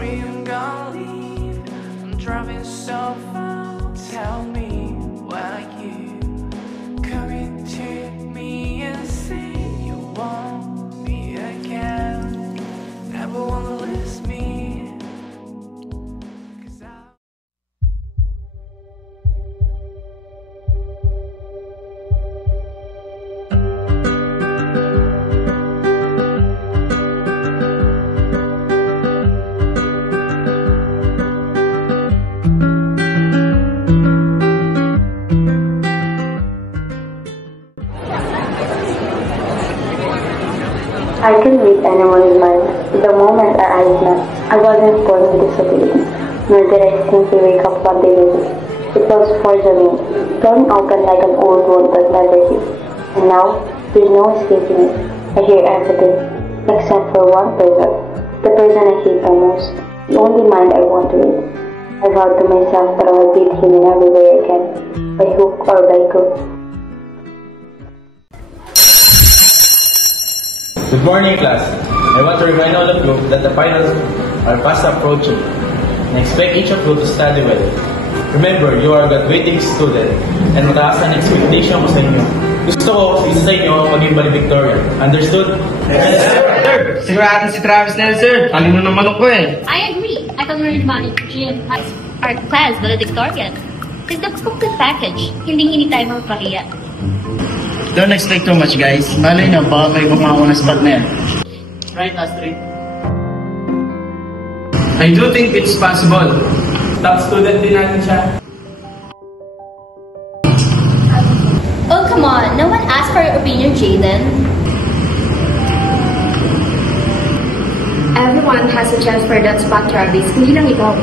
sorry I'm gonna leave. I'm driving so far. Tell me, why you coming to me and say you want me again? Never wanna lose me. 'Cause I can read anyone's mind. The moment our eyes met, I wasn't born with disability, nor did I simply wake up one day with it. It was forged on me, torn open like an old wound but never healed. And now, there's no escaping it. I hear everything, except for one person, the person I hate the most, the only mind I want to read. I vowed to myself that I will beat him in every way I can, by hook or by crook. Good morning, class. I want to remind all of you that the finals are fast approaching, and I expect each of you to study well. Remember, you are a graduating student, and mataas ang expectation ko sa inyo. Gusto ko isa sa inyo maging valedictorian. Understood? Yes, sir! Sigurado si Travis na yun, sir. Talino naman ako eh. I agree. I can learn money in our class valedictorian. It's the complete package. Hindi tayo magpahiya. Don't expect too much, guys. Malay nyo, baka may bumako na spot na yan. Right, Astrid? I do think it's possible. Top student din natin siya. Oh, come on. No one asked for your opinion, Jaden. Everyone has a chance for that spot, Travis. Hindi lang ikaw.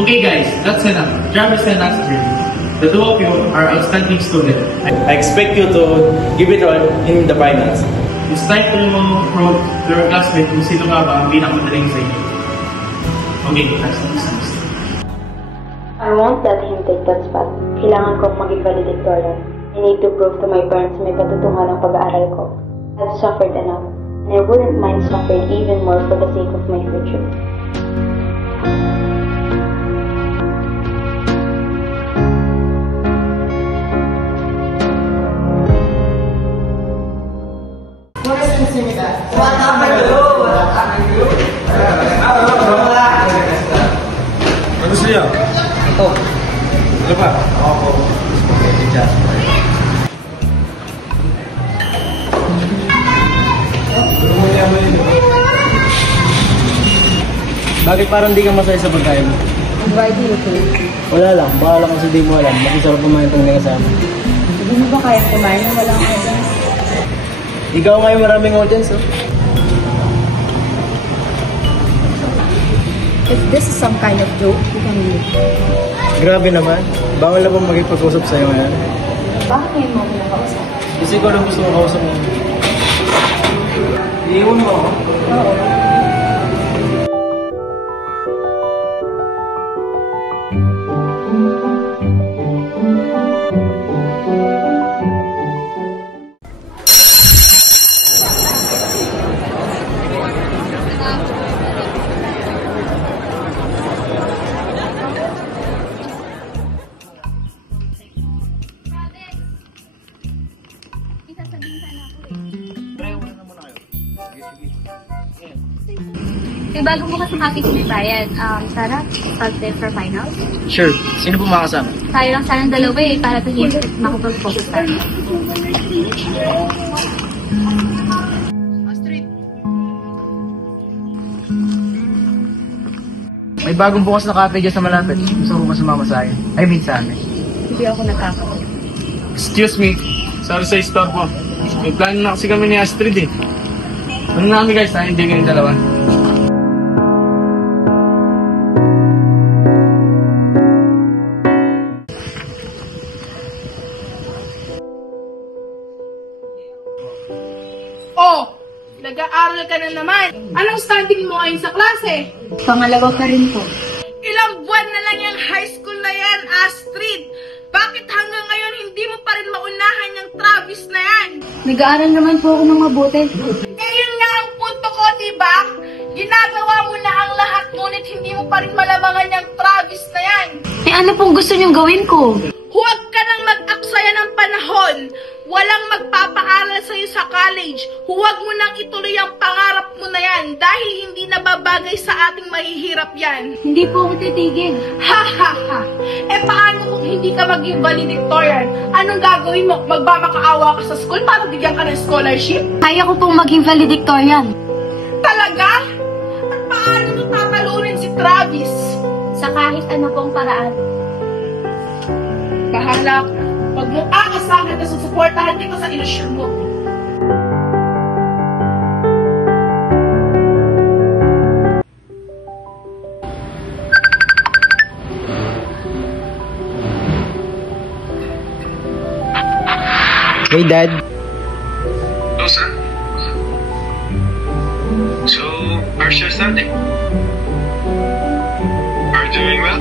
Okay, guys. That's enough. Travis and Astrid, the two of you are outstanding students. I expect you to give it all in the finals. It's time to prove to your classmate kung sino nga ba ang pinakamadaling sa inyo. Okay, that's the I won't let him take that spot. Kailangan kong maging valedictorian. I need to prove to my parents may patutungan ang pag-aaral ko. I've suffered enough, and I wouldn't mind suffering even more for the sake of my future. Ano gusto niyo? Ito. Ano pa? Ako. Bakit parang di ka masaya sa pagkain mo? Why do you think? Wala lang. Baka lang kasi di mo alam. Masasarap kumain itong kasama. Hindi mo ba kaya kumain na walang audience? Ikaw ngayon maraming audience, oh. If this is some kind of joke, you can leave. Grabe naman. Bawal na bang magipag-usap sa'yo ngayon? Bakit ngayon mo kinakausap? Kasi ko lang gusto mo kausap mo. Iiwan mo ako? Oo. May bagong bukas ng Happy Bayan. Sarah, content for finals. Sure. Sino po makasama? Tayo lang sanang dalawa eh, para tingin makapag-focus tayo. May bagong bukas na cafe dyan sa malapit. Gusto ko ba sumama sa akin? I mean sa amin. Hindi ako nakakapag. Excuse me. Sorry sa stop mo. May plano na kasi kami ni Astrid eh. Ano na kami guys, hindi kayong dalawa. Oh! Nag-aaral ka na naman. Anong standing mo ngayon sa klase? Pangalawa pa rin po. Ilang buwan na lang yung high school na yan, Astrid. Bakit hanggang ngayon hindi mo pa rin maunahan yung Travis na yan? Nag-aaral naman po ako ng mabuti. Eh yun nga ang Ginagawa mo na ang lahat, ngunit hindi mo pa rin malamangan yung Travis na yan. Eh ano pong gusto niyong gawin ko? Huwag ka nang mag-aksaya ng panahon. Walang magpapaaral sa'yo sa college. Huwag mo nang ituloy ang pangarap mo na yan dahil hindi nababagay sa ating mahihirap yan. Hindi po ako titigil. Ha ha ha! Eh paano kung hindi ka maging valedictorian? Anong gagawin mo? Magmamakaawa ka sa school para bigyan ka ng scholarship? Kaya ko pong maging valedictorian. Talaga? At paano mo tatalunin si Travis? Sa kahit ano pong paraan. Bahala ka. Huwag mo aasahan na susuportahan kita sa ilusyon mo. Hey, Dad. Hello, son. So, how's your studying? Are you doing well?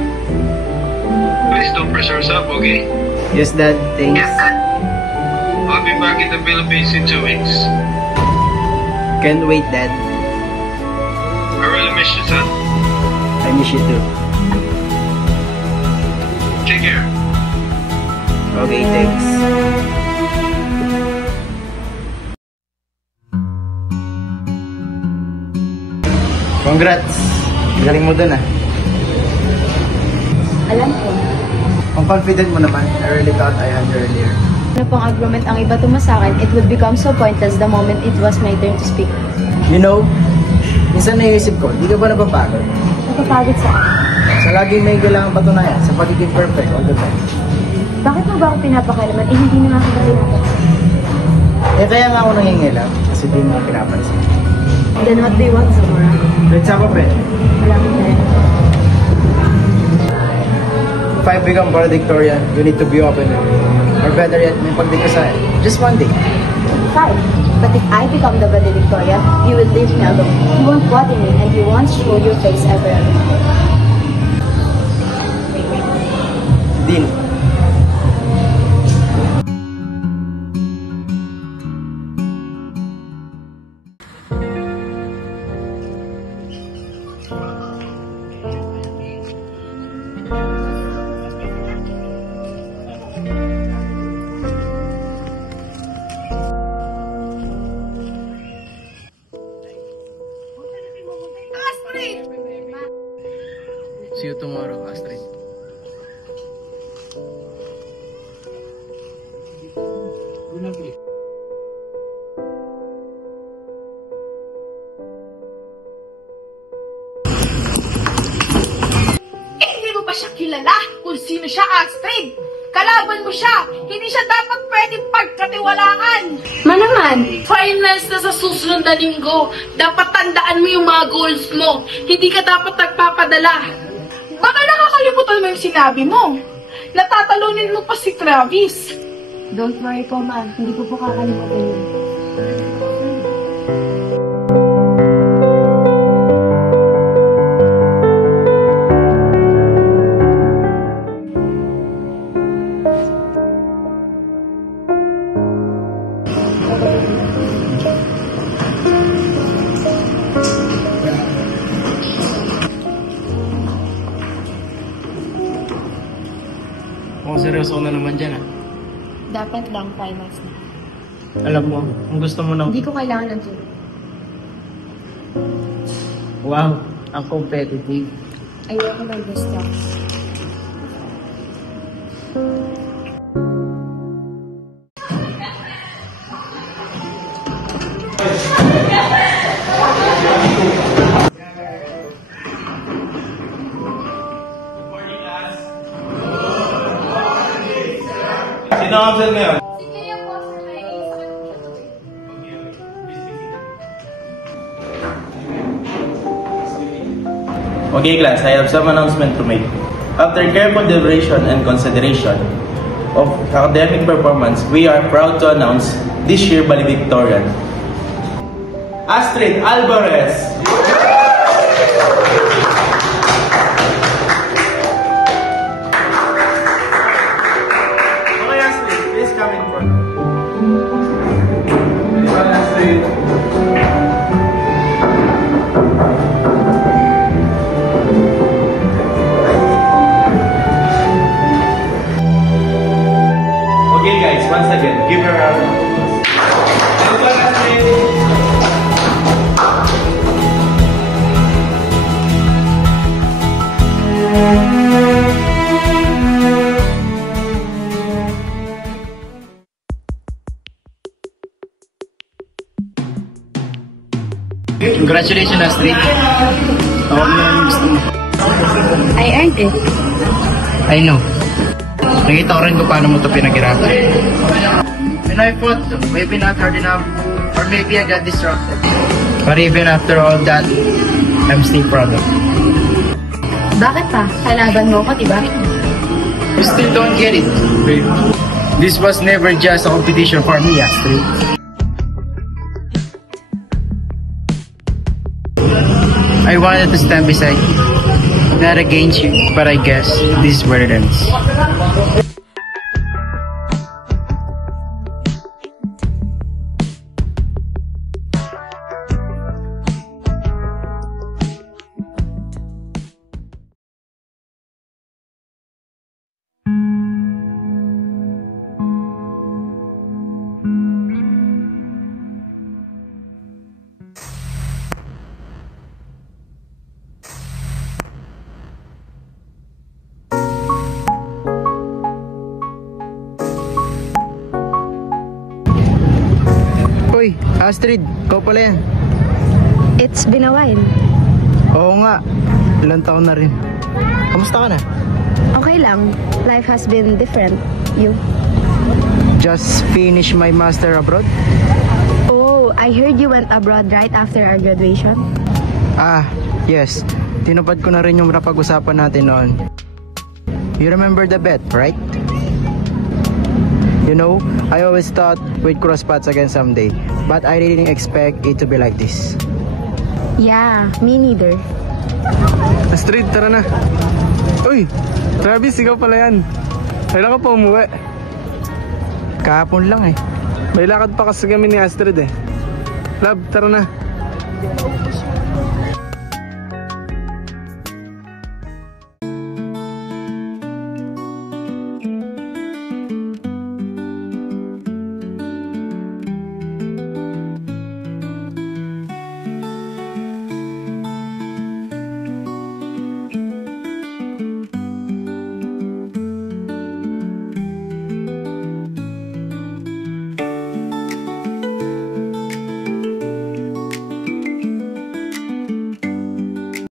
Please don't pressure yourself, okay? Yes, Dad. Thanks. I'll be back in the Philippines in 2 weeks. Can't wait, Dad. I really miss you, son. I miss you too. Take care. Okay, thanks. Congrats! Galing mo dun ah. Alam ko, Ang confident mo naman. I really thought I had you earlier. ano pang argument ang iba tumasakin, it would become so pointless the moment it was my turn to speak. You know, minsan naisip ko, di ka ba napapagod? Napapagod sa akin. Sa laging may kailangan patunayan, sa pagiging perfect all the time. Bakit mo ba ako pinapakalaman? Eh, hindi naman ako pinapansin. Eh kaya nga ako nangingilam, kasi di mo ako pinapansin. Then what do you want, Zamora? Let's have a bet. Malapit na rin. If I become valedictorian, you need to be open with me. Or better yet, may pagdikasayan. Just one day. Fine. But if I become the valedictorian, you will leave me alone. You won't bother me and you won't show your face ever again. Deal. Astrid! See you tomorrow, Astrid. Hindi mo ba siya kilala kung sino siya, Astrid? Kalaban mo siya! Hindi siya dapat pwedeng pagkatiwalaan! Manaman, Finals na sa susunod na linggo. Dapat tandaan mo yung mga goals mo. Hindi ka dapat nagpapadala. Baka nakakalimutan mo yung sinabi mo. Natatalunin mo pa si Travis. Don't worry po, ma'am. Hindi ko po kakalimutan yun. Mukhang seryoso na naman dyan ah. Dapat lang finals na. Alam mo, kung gusto mo ng... Hindi ko kailangan ng tulong. Wow, ang competitive. Ayoko ng gusto. Sino ang absent ngayon? Okay class, I have some announcement to make. After careful deliberation and consideration of academic performance, we are proud to announce this year valedictorian, Astrid Alvarez. Okay, Astrid, please come in front. Astrid. Congratulations, Astrid. Ako na lang gusto mo. I earned it. I know. Nakita ko rin kung paano mo ito pinaghirapan. When I thought maybe not hard enough, or maybe I got distracted. But even after all that, I'm still proud of you. Bakit pa? Kalaban mo ko, diba? You still don't get it, babe. This was never just a competition for me, Astrid. I wanted to stand beside you. Not against you, but I guess this is where it ends. Uy, Astrid, ikaw pala yan. It's been a while. Oo nga, ilang taon na rin. Kamusta ka na? Okay lang. Life has been different. You? Just finished my master abroad? Oh, I heard you went abroad right after our graduation. Ah, yes. Tinupad ko na rin yung napag-usapan natin noon. You remember the bet, right? You know, I always thought we'd cross paths again someday, but I didn't expect it to be like this. Yeah, me neither. Astrid, tara na. Uy, Travis, ikaw pala yan. Kailan ka pa umuwi? Kahapon lang eh. May lakad pa kasi kami ni Astrid eh. Love, tara na.